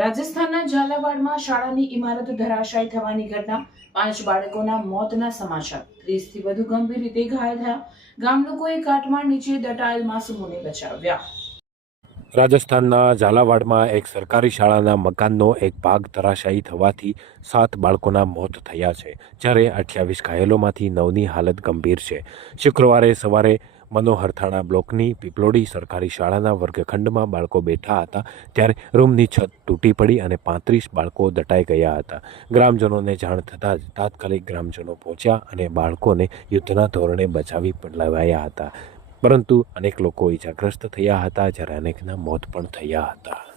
રાજસ્થાનના ઝાલાવાડમાં શાળાની ઇમારત ધરાશાયી થવાની ઘટના પાંચ બાળકોના મોતના સમાચાર. ત્રીસથી વધુ ગંભીર રીતે ઘાયલ થયા. ગામ લોકોએ કાટમાળ નીચે દટાયેલ માસૂમોને બચાવ્યા. રાજસ્થાનના ઝાલાવાડમાં એક સરકારી શાળાના મકાનનો એક ભાગ ધરાશાયી થવાથી સાત બાળકોના મોત થયા છે, જ્યારે અઠ્યાવીસ ઘાયલોમાંથી નવની હાલત ગંભીર છે. શુક્રવારે સવારે મનોહર થાણા બ્લોકની પીપલોડી સરકારી શાળાના વર્ગખંડમાં બાળકો બેઠા હતા ત્યારે રૂમની છત તૂટી પડી અને પાંત્રીસ બાળકો દટાઈ ગયા હતા. ગ્રામજનોને જાણ થતાં જ તાત્કાલિક ગ્રામજનો પહોંચ્યા અને બાળકોને યુદ્ધના ધોરણે બચાવી લેવાયા હતા. પરંતુ અનેક લોકો ઈજાગ્રસ્ત થયા હતા જ્યારે અનેકના મોત પણ થયા હતા.